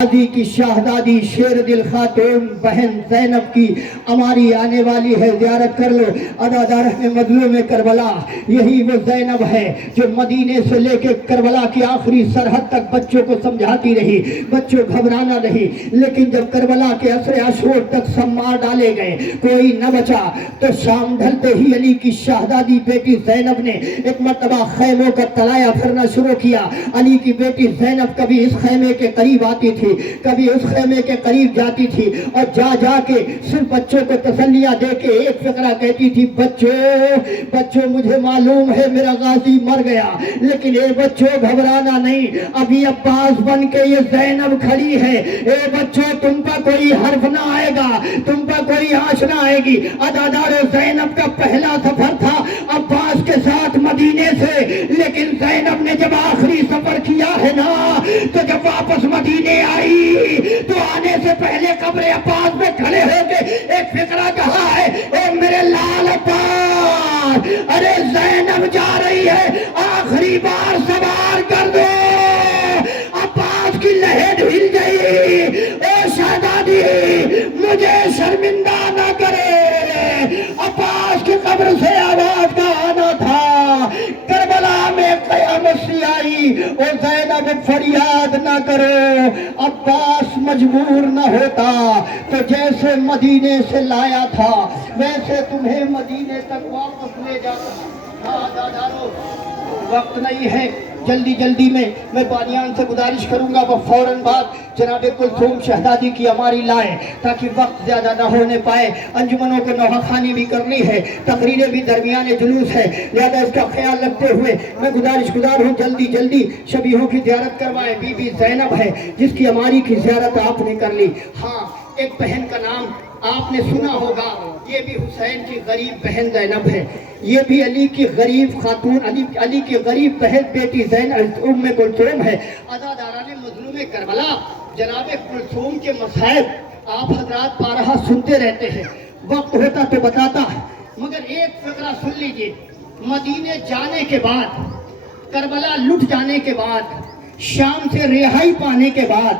غازی کی شہزادی شیر دل خاتون بہن زینب کی ہماری آنے والی ہے، زیارت کر لو۔ عزادارہ میں مظلوم کربلا، یہی وہ زینب ہے جو مدینے سے لے کے کربلا کی آخری سرحد تک بچوں کو سمجھاتی رہی، بچوں گھبرانا نہیں۔ لیکن جب کربلا کے عصر عاشور تک سب مار ڈالے گئے، کوئی نہ بچا، تو شام ڈھلتے ہی علی کی شہزادی بیٹی زینب نے ایک مرتبہ خیموں کا طلایہ پھرنا شروع کیا۔ علی کی بیٹی زینب کبھی اس خیمے کے قریب آتی تھی، کبھی اس خیمے کے قریب جاتی تھی، اور جا جا کے صرف بچوں کو تسلیاں دے کے ایک فقرہ کہتی تھی، بچوں مجھے معلوم ہے میرا غازی مر گیا، لیکن اے بچوں گھبرانا نہیں، ابھی عباس بن کے یہ زینب کھڑی ہے، اے بچوں تم پر کوئی حرف نہ آئے گا، تم پر کوئی آنچ نہ آئے گی۔ عزادار زینب کا پہلا سفر تھا عباس کے ساتھ مدینے سے، لیکن زینب نے جب آخری سفر کیا ہے نا، تو جب واپس مدینے آئی تو آنے سے پہلے قبر عباس میں کھڑے ہو کے ایک فقرہ کہا ہے، اے میرے لال عباس، ارے زینب جا رہی ہے، آخری بار سوار کر دو۔ عباس کی لہد ہل گئی، اے شہزادی مجھے شرمندہ نہ کرے۔ عباس کی قبر سے آواز کا آنا تھا، کربلا میں قیامت سی آئی، اور زینب فریاد نہ کرو۔ عباس مجبور نہ ہوتا تو جیسے مدینے سے لایا تھا ویسے تمہیں مدینے تک واپس لے جاتا۔ وقت نہیں ہے، جلدی میں بانیان سے گزارش کروں گا وہ فوراً بعد جناب کلثوم شہزادی کی ہماری لائے، تاکہ وقت زیادہ نہ ہونے پائے۔ انجمنوں کو نوحہ خوانی بھی کرنی ہے، تقریریں بھی درمیان جلوس ہے، لہذا اس کا خیال رکھتے ہوئے میں گزارش گزار ہوں جلدی شبیہوں کی زیارت کروائے۔ بی بی زینب ہے جس کی ہماری کی زیارت آپ نے کر لی۔ ہاں، ایک بہن کا نام آپ نے سنا ہوگا، یہ بھی حسین کی غریب بہن زینب ہے، یہ بھی علی کی غریب خاتون، علی کی غریب بہن بیٹی زینب ام کلثوم ہے۔ عزاداران مظلوم کربلا، جناب کلثوم کے مصائب آپ حضرات بارہا سنتے رہتے ہیں، وقت ہوتا تو بتاتا، مگر ایک فقرہ سن لیجئے۔ مدینے جانے کے بعد، کربلا لٹ جانے کے بعد، شام سے رہائی پانے کے بعد،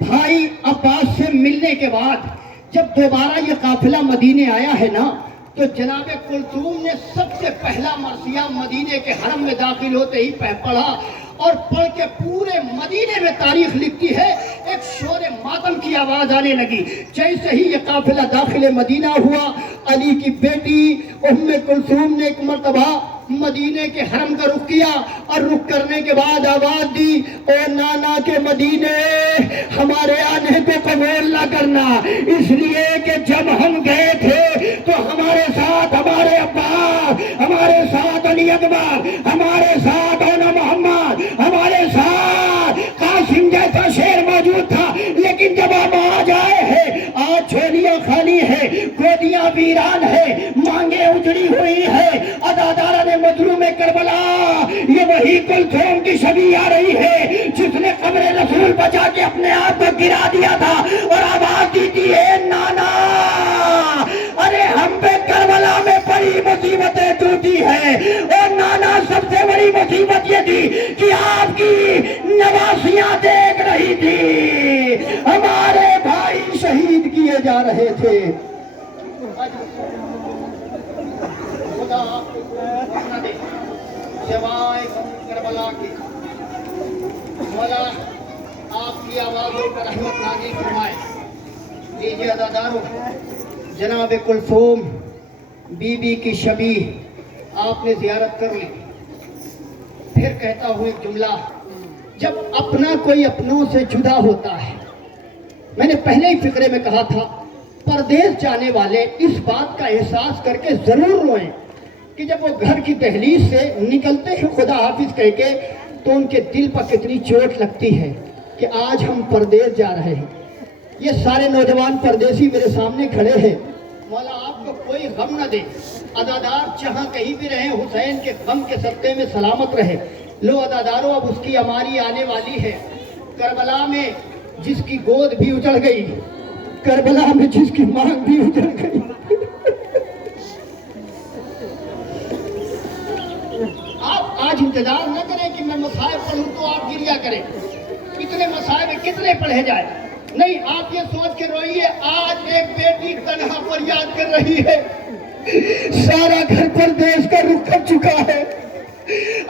بھائی عباس سے ملنے کے بعد، جب دوبارہ یہ قافلہ مدینے آیا ہے نا، تو جناب کلثوم نے سب سے پہلا مرثیہ مدینے کے حرم میں داخل ہوتے ہی پڑھا، اور پڑھ کے پورے مدینے میں تاریخ لکھتی ہے، ایک شور ماتم کی آواز آنے لگی۔ جیسے ہی یہ قافلہ داخل مدینہ ہوا، علی کی بیٹی ام کلثوم نے ایک مرتبہ مدینے کے حرم کا رخ کیا، اور رخ کرنے کے بعد آواز دی، اے نانا کے مدینے، ہمارے آنے کو قبول نہ کرنا، اس لیے کہ جب ہم گئے تھے تو ہمارے ساتھ ہمارے عباس، ہمارے ساتھ علی اکبر، ہمارے ساتھ اونا محمد، ہمارے ساتھ قاسم جیسا شیر موجود تھا، لیکن جب ہم آج آئے ہیں، آج جھولیاں خالی ہیں، گودیاں ویران ہیں، مانگیں اجڑی ہوئی ہیں۔ عزاداران مظلوم کربلا، یہ وہی کلثوم کی شبیہ آ رہی ہے جس نے قبر رسول بچا کے اپنے آپ کو گرا دیا تھا، اور آواز دی تھی، اے نانا، ارے ہم پہ کربلا میں بڑی مصیبتیں ٹوٹی ہیں، اور نانا سب سے بڑی مصیبت یہ تھی کہ آپ کی نواسیاں دیکھ رہی تھی، ہمارے بھائی شہید کیے جا رہے تھے۔ خدا آپ کو نہ دے سوائے کربلا کی، مولا آپ کی آوازوں پر رحمت نازل فرمائے۔ لیجیے عزادارو، جناب کلثوم بی بی کی شبیہ آپ نے زیارت کر لی۔ پھر کہتا ہوں ایک جملہ، جب اپنا کوئی اپنوں سے جدا ہوتا ہے، میں نے پہلے ہی فقرے میں کہا تھا، پردیس جانے والے اس بات کا احساس کر کے ضرور روئیں کہ جب وہ گھر کی دہلیز سے نکلتے ہیں خدا حافظ کہہ کے، تو ان کے دل پر کتنی چوٹ لگتی ہے کہ آج ہم پردیس جا رہے ہیں۔ یہ سارے نوجوان پردیسی میرے سامنے کھڑے ہیں، مولا آپ کو کوئی غم نہ دے، عزادار جہاں کہیں بھی رہیں، حسین کے غم کے صدقے میں سلامت رہے۔ لو عزادارو، اب اس کی ہماری آنے والی ہے۔ کربلا میں جس کی گود بھی اجڑ گئی، کربلا میں جس کی مانگ بھی اجڑ گئی، آپ آج انتظار نہ کریں کہ میں مصائب پڑھوں تو آپ گریہ کریں۔ اتنے مسائل کتنے پڑھے جائے؟ نہیں، آپ یہ سوچ کے روئیے، آج ایک بیٹی تنہا فریاد کر رہی ہے، سارا گھر پردیس کا رخ کر چکا ہے،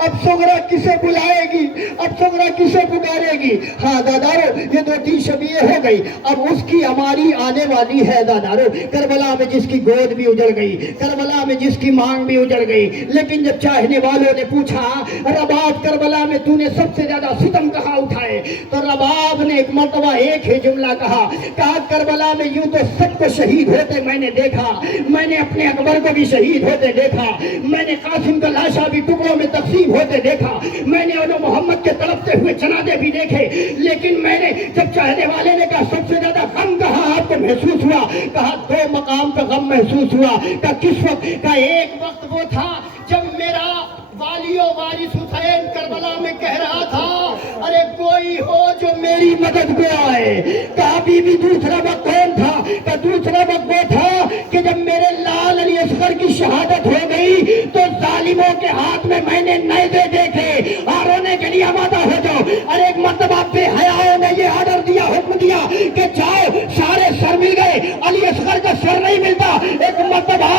اب سغرا کسے بلائے گی، اب سغرا کسے پکارے گی؟ ہاں دادارو، یہ 2-3 شبیہ ہو گئی، اب اس کی ہماری آنے والی ہے دادارو، کربلا میں جس کی گود بھی اجڑ گئی، کربلا میں جس کی مانگ بھی اجڑ گئی، لیکن جب چاہنے والوں نے پوچھا رباب کربلا میں تو نے سب سے زیادہ ستم کہاں اٹھائے، تو رباب نے ایک مرتبہ ایک ہی جملہ کہا کربلا میں یوں تو سب کو شہید ہوتے میں نے دیکھا، میں نے اپنے اکبر کو بھی شہید ہوتے دیکھا، میں نے قاسم کا لاشا بھی ٹکڑوں میں تقسیم ہوتے دیکھا، میں نے انہوں محمد کے تڑپتے ہوئے جنازے بھی دیکھے، لیکن میں نے جب چاہنے والے نے کہا سب سے زیادہ غم کہاں آپ کو محسوس ہوا، کہا 2 مقام پہ غم محسوس ہوا، کہا کس وقت؟ کہا ایک وقت وہ تھا جب میرا والی و وارث حسین کربلا میں کہہ رہا تھا ارے کوئی ہو جو میری مدد کو آئے، کہا بی بی دوسرا وقت کون تھا؟ کہا دوسرا وقت وہ تھا کہ جب میرے لال علی اصغر کی شہادت ہو گئی تو ظالموں کے ہاتھ میں نے نیزے دیکھے، رونے کے لیے آمادہ ہو جاؤ، اور ایک مرتبہ بے حیاؤں نے یہ آرڈر دیا، حکم دیا کہ جاؤ، سارے سر مل گئے، علی اصغر کا سر نہیں ملتا، ایک مرتبہ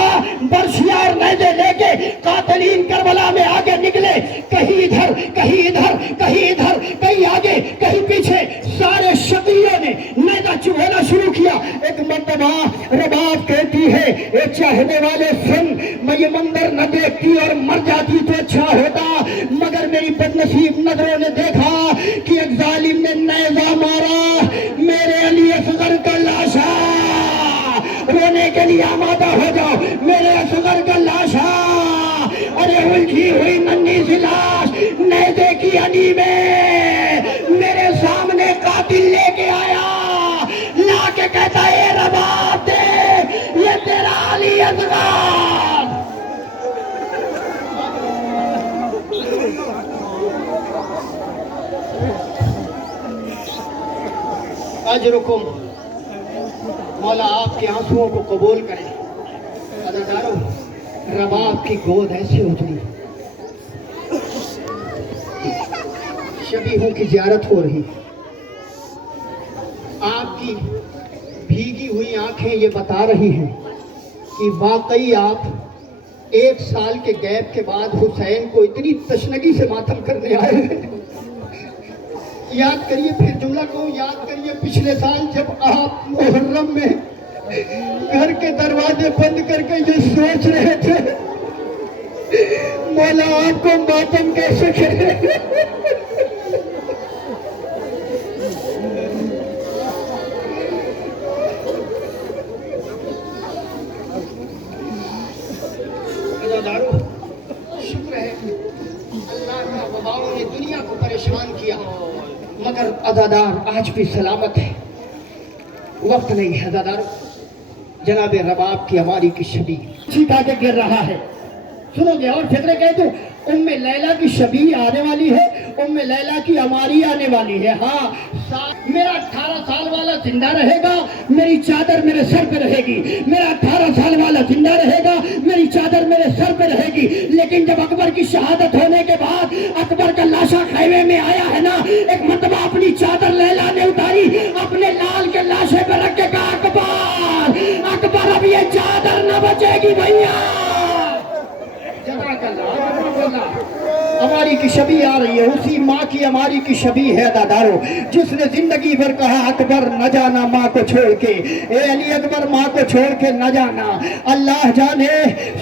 برشیا اور نیزے لے کے قاتلین کربلا میں آگے نکلے، کہیں ادھر کہیں ادھر کہیں ادھر کہیں آگے کہیں پیچھے، سارے شقیوں نے نیزہ چبھونا شروع کیا، ایک مرتبہ رباب کہتی ہے اے چاہنے والے سن، میں یہ منظر نہ دیکھتی اور مر جاتی تو اچھا ہوتا، مگر میری بدنصیب نظروں نے دیکھا کہ ایک ظالم نے نیزہ مارا میرے علی اصغر کا لاشا، رونے کے لیے آمادہ ہو جاؤ، میرے اصغر کا لاشا، ارے الجھی ہوئی ننھی سی لاش نیزے کی علی میں میرے سامنے قاتل لے کے آیا، لا کے کہتا اے رباب دے یہ تیرا علی اصغر۔ اجرکم، مولا آپ کے آنسوؤں کو قبول کریں۔ عزیزانو، رباب کی گود ایسے اجڑی، شبیہوں کی زیارت ہو رہی، آپ کی بھیگی ہوئی آنکھیں یہ بتا رہی ہیں کہ واقعی آپ 1 سال کے گیپ کے بعد حسین کو اتنی تشنگی سے ماتم کرنے آئے ہیں۔ یاد کریے، پھر جملہ کہوں، یاد کریے پچھلے سال جب آپ محرم میں گھر کے دروازے بند کر کے یہ سوچ رہے تھے مولا آپ کو ماتم کیسے کرے۔ شکر ہے اللہ کا وباؤں نے دنیا کو پریشان کیا، مگر عزادار آج بھی سلامت ہے، وقت نہیں ہے۔ عزادار، جناب رباب کی ہماری کی شبیہ چھٹا کے گر رہا ہے، سنو گے؟ اور فکرے کہہ دوں، ام لیلہ کی شبیہ آنے والی ہے، ام لیلہ کی ہماری آنے والی ہے۔ ہاں، میرا 18 سال والا زندہ رہے گا، میری چادر میرے سر پہ رہے گی، میرا 18 سال والا زندہ رہے گا، میری چادر میرے سر پہ رہے گی، لیکن جب اکبر کی شہادت ہونے کے بعد اکبر کا لاشا خیمے میں آیا ہے نا، ایک مرتبہ اپنی چادر لیلہ نے اتاری، اپنے لال کے لاشے پہ رکھ کے کہا اکبر اکبر اب یہ چادر نہ بچے گی بھیا۔ ہماری کی شبیہ آ رہی ہے، اسی ماں کی ہماری کی شبیہ ہے دادارو، جس نے زندگی بھر کہا اکبر نہ جانا ماں کو چھوڑ کے، اے علی اکبر ماں کو چھوڑ کے نہ جانا۔ اللہ جانے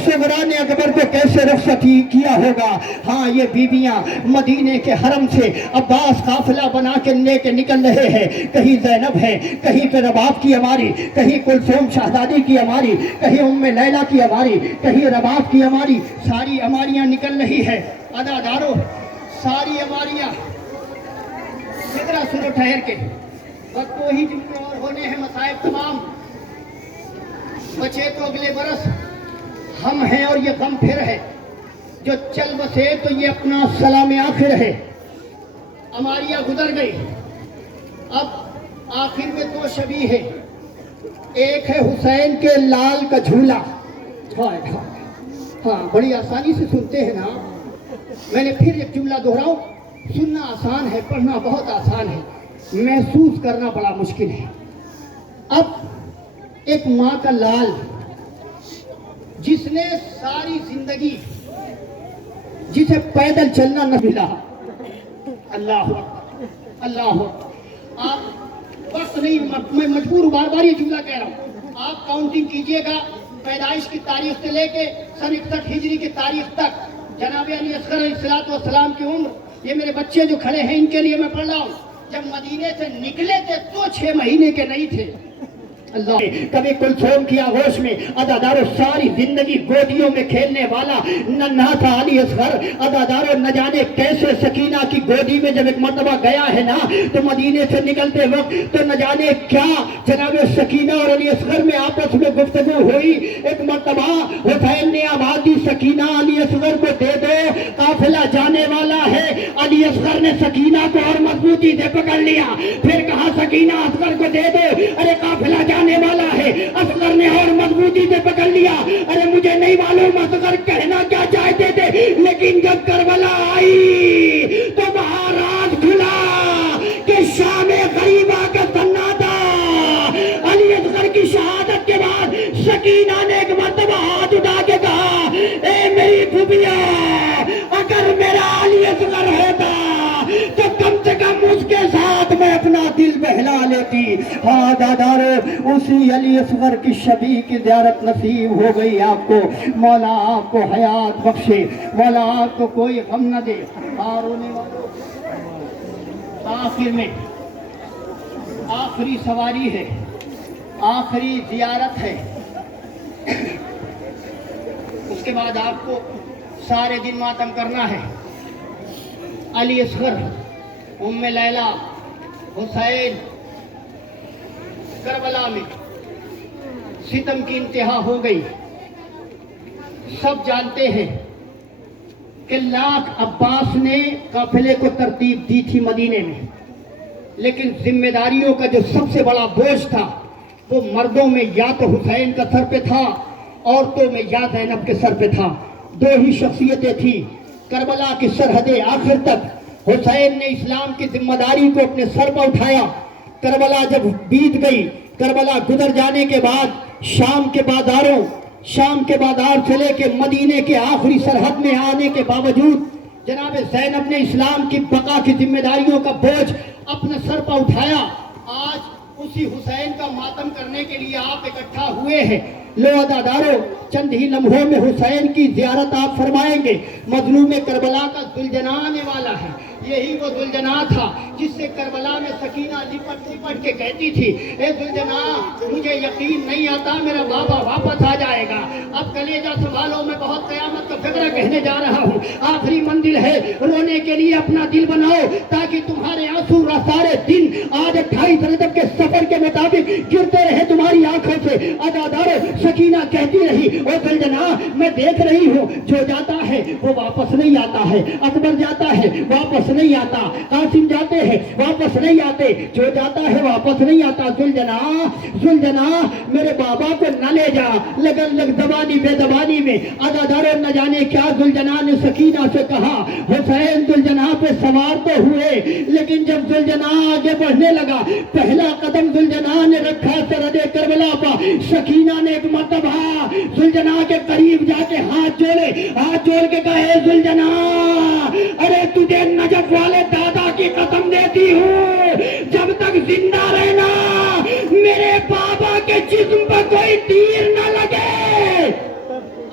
صغرا نے اکبر کو کیسے رخصت کیا ہوگا۔ ہاں، یہ بیویاں مدینے کے حرم سے عباس قافلہ بنا کے لے کے نکل رہے ہیں، کہیں زینب ہے، کہیں پہ رباب کی ہماری، کہیں کلثوم شہزادی کی ہماری، کہیں ام لیلہ کی ہماری، کہیں رباب کی ہماری، ساری ہماریاں نکل رہی ہے۔ عزادارو، ساری ہماریاں ذرا سنو ٹھہر کے، وقت کو ہی دن میں اور ہونے ہیں مصائب تمام، بچے تو اگلے برس ہم ہیں اور یہ غم پھر ہے، جو چل بسے تو یہ اپنا سلام آخر ہے۔ ہماریاں گزر گئی، اب آخر میں 2 شبیہ ہے، ایک ہے حسین کے لال کا جھولا۔ ہاں، بڑی آسانی سے سنتے ہیں نا، میں نے پھر ایک جملہ دہراؤں، سننا آسان ہے، پڑھنا بہت آسان ہے۔ محسوس کرنا بڑا مشکل ہے۔ اب ایک ماں کا لال جس نے ساری زندگی جسے پیدل چلنا نہ ملا، اللہ اللہ، آپ وقت نہیں، میں مجبور ہوں، بار بار یہ جملہ کہہ رہا ہوں، آپ کاؤنٹنگ کیجئے گا پیدائش کی تاریخ سے لے کے سن 61 ہجری کی تاریخ تک جناب علی اصغر علیہ السلام کی عمر، یہ میرے بچے جو کھڑے ہیں ان کے لیے میں پڑھ رہا ہوں، جب مدینے سے نکلے تھے تو 6 مہینے کے نہیں تھے۔ اللہ، کبھی کلثوم کی آغوش میں ادادارو ساری زندگی گودیوں میں کھیلنے والا ننھا تھا علی اصغر، ادادارو نہ جانے کیسے سکینہ کی گودی میں جب ایک مرتبہ گیا ہے نا تو مدینے سے نکلتے وقت تو نہ جانے کیا جناب سکینہ اور علی اصغر میں آپس میں گفتگو ہوئی۔ ایک مرتبہ حسین نے آواز دی، سکینہ علی اصغر کو دے دو، قافلہ جانے والا ہے۔ علی اصغر نے سکینہ کو اور مضبوطی سے پکڑ لیا، پھر کہا سکینہ اصغر کو دے دو، ارے قافلہ جانے والا ہے۔ اصغر نے اور مضبوطی سے پکڑ لیا، ارے مجھے نہیں معلوم اصغر کہنا کیا چاہتے تھے، لیکن جب کربلا آئی تو وہاں راز کھلا کہ شام غریبہ کا سناٹا۔ علی اصغر کی شہادت کے بعد سکینہ نے ایک مرتبہ ہاتھ اٹھا کے کہا، اے میری پھوپھیا، اگر میرا علی اصغر ہوتا تو کم سے کم اس کے ساتھ میں اپنا دل بہلا لیتی۔ ہاں دادارو، اسی علی اصغر کی شبیہ کی زیارت نصیب ہو گئی آپ کو۔ مولا آپ کو حیات بخشے، مولا آپ کو کوئی غم نہ دے۔ اور رونے والوں، آخر میں آخری سواری ہے، آخری زیارت ہے، اس کے بعد آپ کو سارے دن ماتم کرنا ہے۔ علی اصغر، ام لیلا، حسین، کربلا میں ستم کی انتہا ہو گئی۔ سب جانتے ہیں کہ لاکھ عباس نے قافلے کو ترتیب دی تھی مدینے میں، لیکن ذمہ داریوں کا جو سب سے بڑا بوجھ تھا وہ مردوں میں یا تو حسین کا سر پہ تھا، عورتوں میں یا زینب کے سر پہ تھا۔ دو ہی شخصیتیں تھیں۔ کربلا کی سرحدیں آخر تک حسین نے اسلام کی ذمہ داری کو اپنے سر پر اٹھایا۔ کربلا جب بیت گئی، کربلا گزر جانے کے بعد شام کے بازار سے لے کے مدینے کے آخری سرحد میں آنے کے باوجود جناب زینب نے اسلام کی بقا کی ذمہ داریوں کا بوجھ اپنے سر پر اٹھایا۔ آج اسی حسین کا ماتم کرنے کے لیے آپ اکٹھا ہوئے ہیں۔ لو عزادارو، چند ہی لمحوں میں حسین کی زیارت آپ فرمائیں گے۔ مظلوم کربلا کا ذوالجناح آنے والا ہے۔ یہی وہ ذوالجناح تھا جس سے کربلا میں سکینہ لپٹ لپٹ کے کہتی تھی، اے ذوالجناح، مجھے یقین نہیں آتا میرا بابا واپس آ جائے گا۔ اب کلیجہ سنبھالو، میں بہت قیامت کا فکرہ کہنے جا رہا ہوں۔ آخری منزل ہے، رونے کے لیے اپنا دل بناؤ تاکہ تمہارے آنسو سارے دن آج 28 رجب کے سفر کے مطابق گرتے رہے تمہاری آنکھوں سے۔ عزادارو، سکینہ کہتی رہی، او ذوالجناح، میں دیکھ رہی ہوں جو جاتا ہے وہ واپس نہیں آتا ہے۔ اکبر جاتا ہے واپس نہیں آتا، قاسم جاتے ہیں واپس نہیں آتے، جو جاتا ہے واپس نہیں آتا۔ ذوالجناح، میرے بابا کو نہ لے جا، لگ زبانی بے زبانی میں عزادارو نہ جانے کیا ذوالجناح نے سکینہ سے کہا۔ حسین ذوالجناح پہ سوار تو ہوئے، لیکن جب ذوالجناح آگے بڑھنے لگا، پہلا قدم ذوالجناح نے رکھا سرحد کربلا پر، سکینہ نے ایک مرتبہ ذوالجناح کے قریب جا کے ہاتھ جوڑ کے کہا، اے ذوالجناح، ارے تجھے نجف والے دادا کی قسم دیتی ہوں، جب تک زندہ رہنا میرے بابا کے جسم پر کوئی تیر نہ لگے۔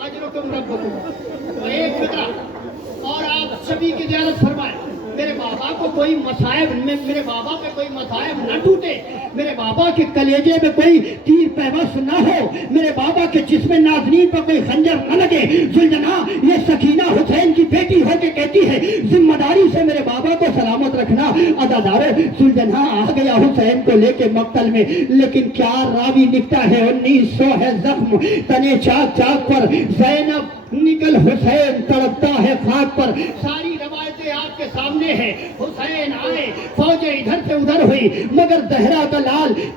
اجرکم ربکم۔ ایک فکرہ اور آپ سبھی کی زیارت فرمائیں، میرے بابا کو کوئی مصائب، میرے بابا پہ کوئی مصائب نہ ٹوٹے، میرے بابا کے کلیجے میں کوئی تیر پیوست نہ ہو، میرے بابا کے جسم نازنین پر کوئی خنجر نہ لگے۔ ذوالجناح، یہ سکینہ حسین کی بیٹی ہو کے کہتی ہے، ذمہ داری سے میرے بابا کو سلامت رکھنا۔ عزادارو، ذوالجناح آ گیا حسین کو لے کے مقتل میں، لیکن کیا راوی لکھتا ہے 1900 ہے زخم تنے چاک چاک پر، زینب نکل حسین تڑپتا ہے خاک پر۔ ساری روایتیں آپ کے سامنے ہیں۔ حسین آئے، فوجیں ادھر سے ادھر ہوئی، مگر زہرا کا لال